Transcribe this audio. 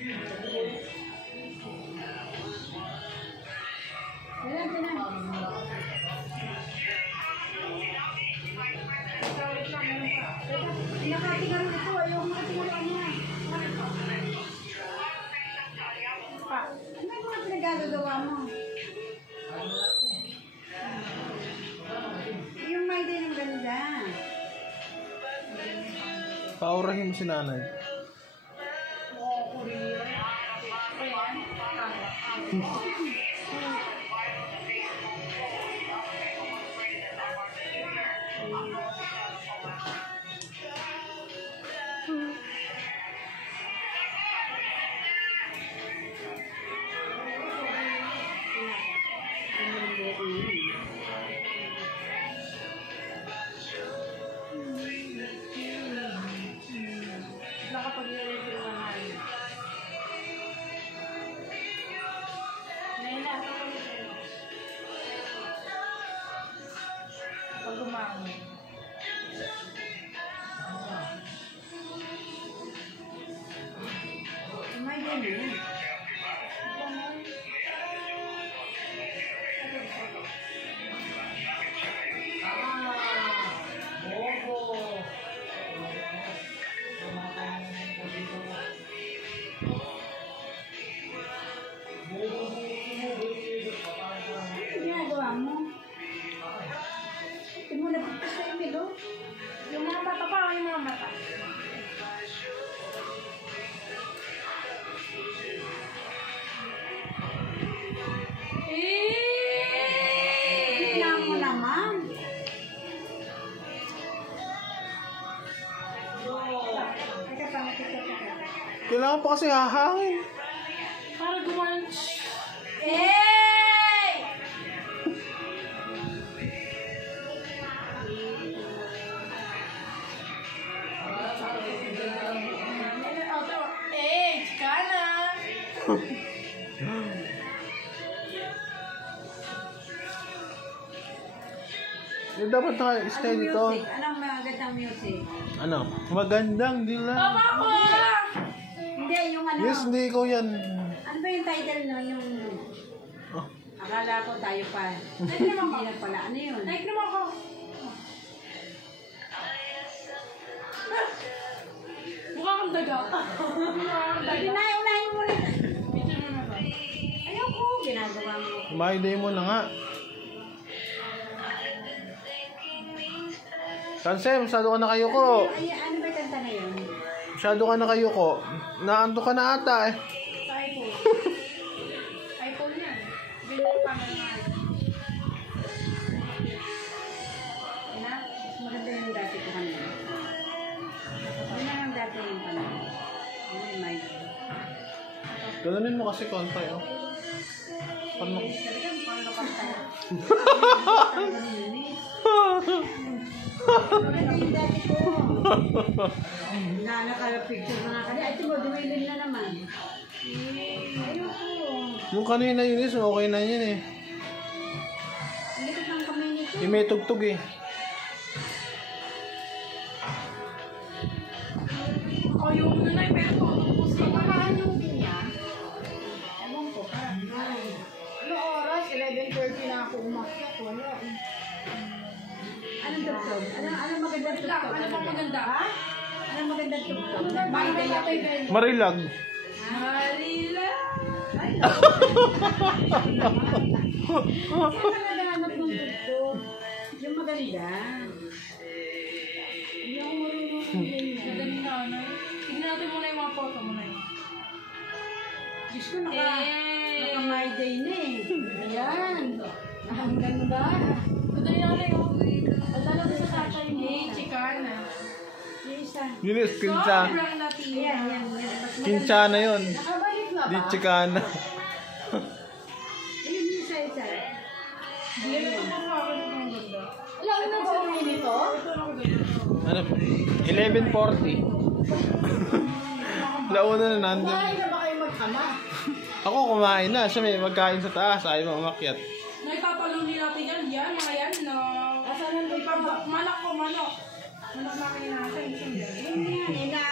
Nakatingin ito, ayaw makatingin mo. Ano mga pinagagawa mo? Yung may din ang ganda. Paurahin mo si nanay. Yung mga mata pa o yung mga mata? Tignan mo naman. Kailangan pa kasi hahangin. Para gumawa. Dapat naka-stay dito. Anong magandang music? Ano? Magandang dila. Papa ko! Hindi, yung ano. Yes, hindi ko yan. Ano ba yung title nun? Yung... Oh. Akala ko tayo pa. Hindi na pala. Ano yun? Like naman ko. Mukha kang daga. Unahin mo rin. Picture mo na ba? Ayoko. Ginagawa mo. Kumain mo na nga. Sansem, masyado ka na kayo ko. Ano ba kanta na yun? Masyado ka na kayo ko. Naanto ka na ata eh. iPhone. iPhone yan. Ganyan pa naman. Mas maganda yung dati ko kanina. Yun na ang dati yung kanina. Yun yung mic. Ganonin mo kasi konti oh. Paano? Talagang paano ka pa? Maganda yung dati ko. Naka-picture na nga kanina. Ay, ito mo, dumilin na naman. Ayoko. Yung kanina yun is, okay na yun eh. Likod ng kamay nito. Yung may tugtog eh. Ayaw mo na na, pero tutupos ko. Makahaan yung niya. Ewan ko, parang ano oras? 11:30 na ako umakyat. Wala eh. Anong tugtog? Anong magandang tugtog? Ano pang maganda? Ha? Anong magandang tugtog? May day ako. Marilag. Marila. Ay, saan ka naghahanap ng tugtog? Yung maganda. Yung marunong. Maganda na. Tignan natin muna yung mga photo mo na yun. Diyos ko, naka-my day na eh. Ayan. Ang ganda. Madali na kayo. Madala ko sa tatay mo. Chicana. Yung isa. Yun is, kinsa. Sobrang Latina. Yan. Kinsa na yun. Nakabalik na Di ba? chikana. Ayun yung isa. Hindi na ito pa ako ng ganda. Alam mo na ba ang nito? Ano? 11:40. Launa na nandun. Kumain na ba kayo magkama? Ako kumain na. Siya may magkain sa taas. Ayaw mo umakyat. Naipapaluli natin yan. Yan, mga yan. No. Asan ang Manok ko, manok. Manok na kayo natin. Yun yan,